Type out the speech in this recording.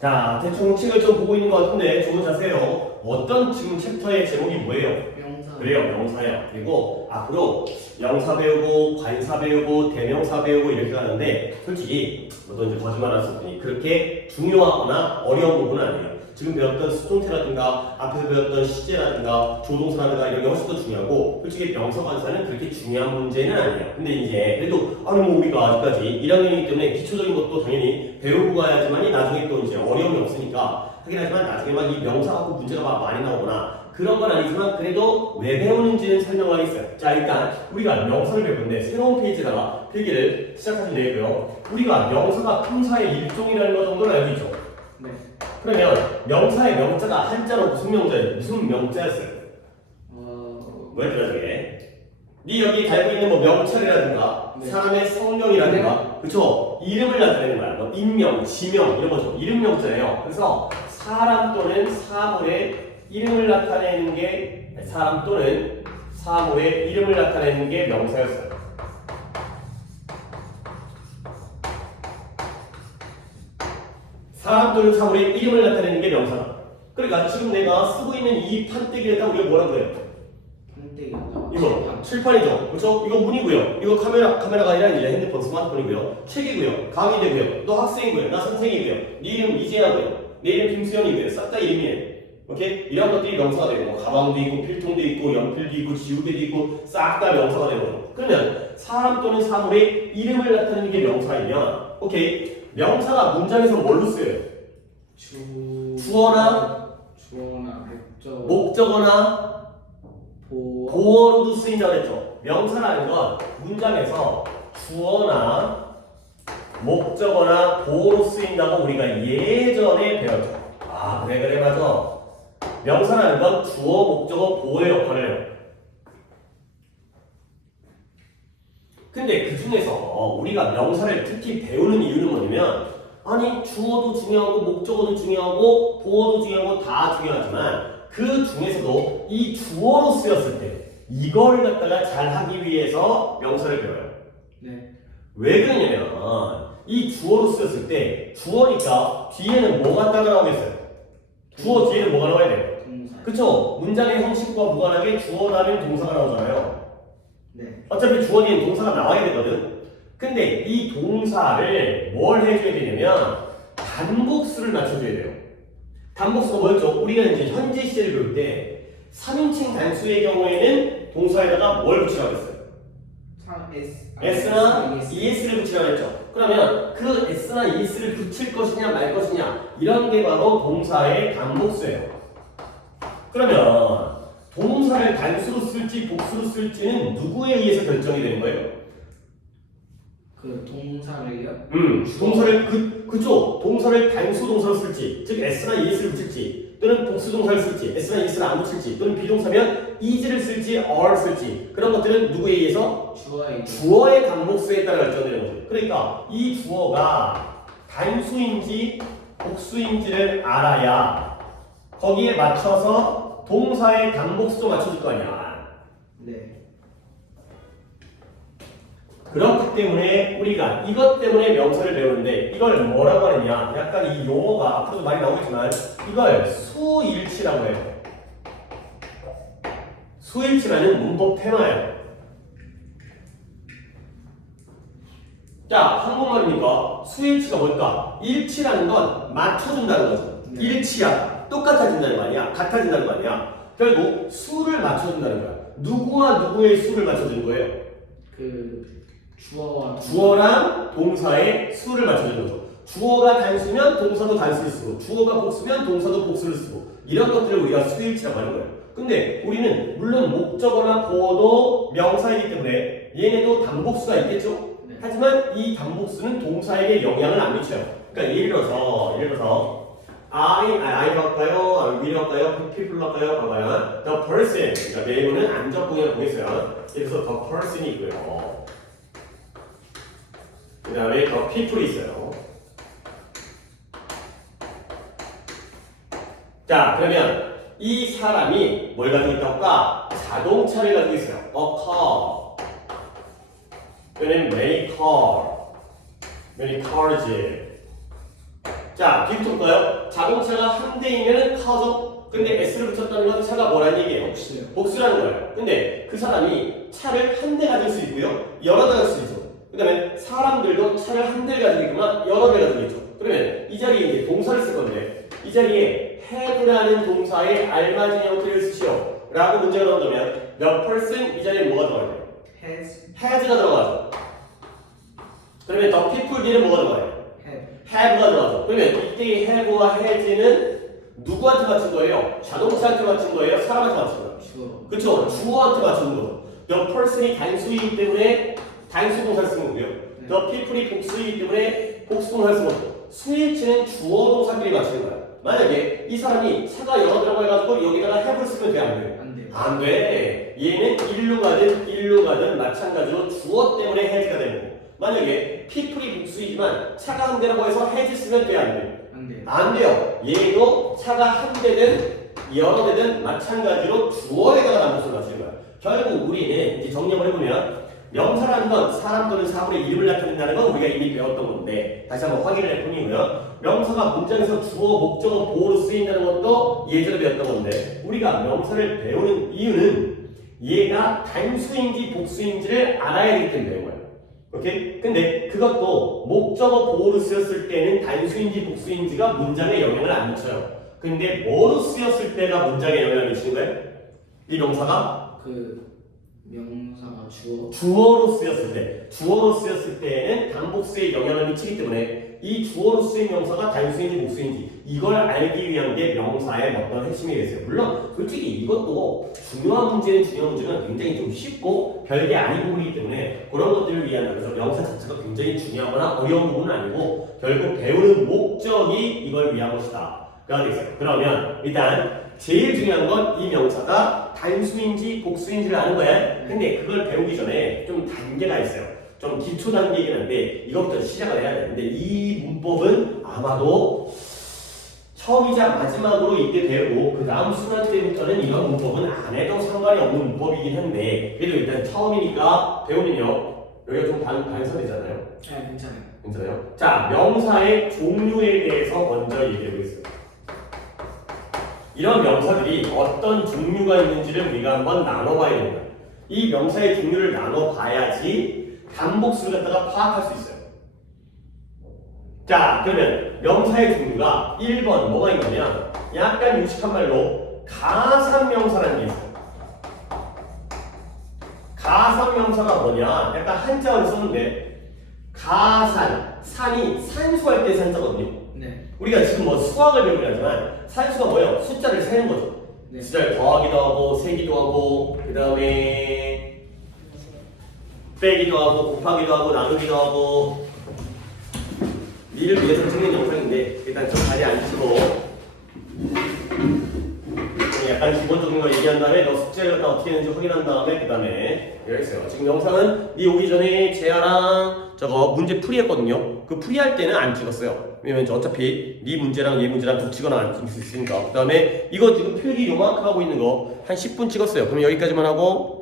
자, 대충 책을 좀 보고 있는 것 같은데 좋은 자세요. 어떤 지금 챕터의 제목이 뭐예요? 명사. 그래요, 명사예요. 그리고 앞으로 명사 배우고 관사 배우고 대명사 배우고 이렇게 가는데 솔직히 어떤 이제 거짓말할 수 없으니 그렇게 중요하거나 어려운 부분은 아니에요. 지금 배웠던 수동태라든가 앞에서 배웠던 시제라든가 조동사라든가 이런 게 훨씬 더 중요하고 솔직히 명사 관사는 그렇게 중요한 문제는 아니에요. 근데 이제 그래도 아니 뭐 우리가 아직까지 1학년이기 때문에 기초적인 것도 당연히 배우고 가야지만이 나중에 또 이제 어려움이 없으니까 하긴 하지만 나중에 막 이 명사 갖고 문제가 막 많이 나오거나 그런 건 아니지만 그래도 왜 배우는지는 설명하겠어요. 자, 일단 우리가 명사를 배우는데 새로운 페이지에다가 필기를 시작하시면 되고요. 우리가 명사가 품사의 일종이라는 것 정도는 알고 있죠? 네. 그러면 명사의 명자가 한자로 무슨 명자예요? 무슨 명자였어요? 뭐였더라 저게? 네 여기 달고 있는 뭐 명찰이라든가 네. 사람의 성명이라든가 그쵸? 이름을 나타내는 거야. 뭐 인명, 지명 이런 거죠. 이름 명자예요. 그래서 사람 또는 사물의 이름을 나타내는 게 사람 또는 사물의 이름을 나타내는 게 명사였어요. 사람 또는 사물의 이름을 나타내는 게 명사다. 그러니까 지금 내가 쓰고 있는 이 판때기에다 우리가 뭐라고 해요? 판때기다. 이거 칠판이죠. 그렇죠? 이거 문이고요. 이거 카메라가 아니라 이제 핸드폰 스마트폰이고요. 책이고요. 강의되고요. 너 학생이고요. 나 선생이고요. 네 이름 이재하고요. 내 이름 김수현이고요. 싹 다 이름이에요. 오케이? 이런 것들이 명사가 되고 뭐 가방도 있고 필통도 있고 연필도 있고 지우개도 있고 싹 다 명사가 되는 거죠. 그러면 사람 또는 사물의 이름을 나타내는 게 명사이면 오케이? 명사가 문장에서 뭘로 쓰여요? 주어나 목적어나 보어로도 쓰인다고 했죠. 명사라는 건 문장에서 주어나 목적어나 보어로 쓰인다고 우리가 예전에 배웠죠. 아 그래 맞아. 명사라는 건 주어, 목적어, 보어의 역할을 해요. 근데 그 중에서 우리가 명사를 특히 배우는 이유는 뭐냐면 아니 주어도 중요하고 목적어도 중요하고 보어도 중요하고 다 중요하지만 그 중에서도 이 주어로 쓰였을 때 이걸 갖다가 잘 하기 위해서 명사를 배워요. 네. 왜 그러냐면 이 주어로 쓰였을 때 주어니까 뒤에는 뭐가 따라 나오겠어요? 주어 뒤에는 뭐가 나와야 돼요? 동사. 그쵸? 문장의 형식과 무관하게 주어 다음엔 동사가 나오잖아요. 네. 어차피 주어 뒤엔 동사가 나와야 되거든. 근데 이 동사를 뭘 해줘야 되냐면 단복수를 맞춰줘야 돼요. 단복수가 뭐였죠? 우리가 이제 현재 시제를 배울 때 3인칭 단수의 경우에는 동사에다가 뭘 붙이라고 했어요? S나 ES를 붙이라고 했죠. 그러면 그 S나 ES를 붙일 것이냐 말 것이냐 이런 게 바로 동사의 단복수예요. 그러면 동사를 단수로 쓸지 복수로 쓸지는 누구에 의해서 결정이 되는 거예요? 그 동사를요? 동사를 그죠? 동사를 단수 동사로 쓸지, 즉 S나 ES를 붙일지, 또는 복수 동사를 쓸지, S나 ES를 안 붙일지, 또는 비동사면 is를 쓸지, are를 쓸지 그런 것들은 누구에 의해서? 주어의 단복수에 따라 결정되는 거죠. 그러니까 이 주어가 단수인지 복수인지를 알아야 거기에 맞춰서 동사의 단복수도 맞춰줄 거 아니야. 네. 그렇기 때문에 우리가 이것 때문에 명사를 배우는데 이걸 뭐라고 하느냐 약간 이 용어가 앞으로도 많이 나오겠지만 이걸 수일치라고 해요. 수일치라는 문법 테마예요. 자, 한국말이니까 수일치가 뭘까? 일치라는 건 맞춰준다는 거죠. 네. 일치야. 똑같아진다는 거 아니야? 같아진다는 거 아니야? 결국 수를 맞춰준다는 거야. 누구와 누구의 수를 맞춰주는 거예요? 그 주어랑 동사의 수를 맞춰주는 거죠. 주어가 단수면 동사도 단수를 쓰고 주어가 복수면 동사도 복수를 쓰고 이런 것들을 우리가 수일치라고 하는 거예요. 근데 우리는 물론 목적어나 보어도 명사이기 때문에 얘네도 단복수가 있겠죠? 네. 하지만 이 단복수는 동사에게 영향을 안 미쳐요. 그러니까 예를 들어서 I'로 할까요? We로 할까요? People로 할까요? 봐봐요. The person, 그러니까 네이버는 안적공이라고 보겠어요. 그래서 the person이 있고요. 그 다음에 the people이 있어요. 자, 그러면 이 사람이 뭘 가지고 있다고 할까? 자동차를 가지고 있어요. A car. 또는 many cars. 자, 뒤부터 볼까요? 자동차가 한 대이면 카죠. 근데 S를 붙였다는 건 차가 뭐라는 얘기예요? 복수요. 복수라는 거예요. 근데 그 사람이 차를 한 대 가질 수 있고요. 여러 대 가질 수 있죠. 그 다음에 사람들도 차를 한 대를 가지고 있거나 여러 대 가지고 있죠. 그러면 이 자리에 이제 동사를 쓸 건데 이 자리에 have라는 동사에 알맞은 형태를 쓰시오 라고 문제가 나온다면 the person 이 자리에 뭐가 들어가요? has가 들어가죠. 그러면 the people 뒤에는 뭐가 들어가요? have가 들어가죠. 그러면 이때의 have와 has는 누구한테 맞춘 거예요? 자동차한테 맞춘 거예요? 사람한테 맞춘 거예요? 그쵸? 주어한테 맞추는 거죠. The person이 단수이기 때문에 단수 동사를 쓰는 거고요. The people이 복수이기 때문에 복수 동사를 쓰는 거죠. 수일치는 주어 동사끼리 맞추는 거야. 만약에 이 사람이 차가 여러 대라고 해가지고 여기다가 have를 쓰면 돼? 안 돼? 안 돼요. 안 돼. 얘는 일로 가든 마찬가지로 주어 때문에 has가 되는 거고. 만약에 people이 복수이지만 차가 한 대라고 해서 has 쓰면 돼? 안 돼? 안 돼요. 안 돼요. 얘도 차가 한 대든 여러 대든 마찬가지로 주어에다가 단수를 맞추는 거야. 결국 우리는 이제 정리를 해보면 명사라는 건 사람 또는 사물의 이름을 나타낸다는 건 우리가 이미 배웠던 건데 다시 한번 확인을 해보니고요. 명사가 문장에서 주어, 목적어, 보호로 쓰인다는 것도 예전에 배웠던 건데 우리가 명사를 배우는 이유는 얘가 단수인지 복수인지를 알아야 되기 때문에 배운 거예요. 오케이? 근데 그것도 목적어 보호로 쓰였을 때는 단수인지 복수인지가 문장에 영향을 안 미쳐요. 근데 뭐로 쓰였을 때가 문장에 영향을 미치는 거예요? 이 명사가 명사가 주어. 주어로 쓰였을 때는 단복수에 영향을 미치기 때문에 이 주어로 쓰인 명사가 단수인지 복수인지 이걸 알기 위한 게 명사의 어떤 핵심이 되겠어요. 물론 솔직히 이것도 중요한 문제는 굉장히 좀 쉽고 별게 아닌 부분이기 때문에 그런 것들을 위한 그래서 명사 자체가 굉장히 중요하거나 어려운 부분은 아니고 결국 배우는 목적이 이걸 위한 것이다. 가 되겠어요. 그러면 일단 제일 중요한 건 이 명사가 단수인지 복수인지를 아는 거야. 근데 그걸 배우기 전에 좀 단계가 있어요. 좀 기초 단계이긴 한데 이것부터 시작을 해야 되는데 이 문법은 아마도 처음이자 마지막으로 있게 되고 그 다음 순환 때부터는 이런 문법은 안 해도 상관이 없는 문법이긴 한데 그래도 일단 처음이니까 배우면요 여기가 좀 반사되잖아요. 네, 괜찮아요. 괜찮아요? 자, 명사의 종류에 대해서 먼저 얘기해 보겠습니다. 이런 명사들이 어떤 종류가 있는지를 우리가 한번 나눠봐야 됩니다. 이 명사의 종류를 나눠봐야지 단복수를 갖다가 파악할 수 있어요. 자, 그러면 명사의 종류가 1번 뭐가 있냐면 약간 유식한 말로 가산명사라는 게 있어요. 가산명사가 뭐냐? 약간 한자어를 썼는데 가산, 산이 산수할 때 산자거든요. 네. 우리가 지금 뭐 수학을 배우긴 하지만 산수가 뭐예요? 숫자를 세는 거죠. 네. 숫자를 더하기도 하고 세기도 하고 그 다음에 빼기도 하고 곱하기도 하고 나누기도 하고 니를 위해서 찍는 영상인데 일단 좀 자리에 앉히고 약간 기본적인 걸 얘기한 다음에 너 숙제를 갖다 어떻게 했는지 확인한 다음에 그 다음에 여기 있어요. 지금 영상은 니 오기 전에 재아랑 저거 문제 풀이했거든요. 그 풀이할 때는 안 찍었어요. 왜냐면 어차피 네 문제랑 얘 문제랑 붙이거나 안 찍을 수 있으니까. 그 다음에 이거 지금 필기 요만큼 하고 있는 거 한 10분 찍었어요. 그럼 여기까지만 하고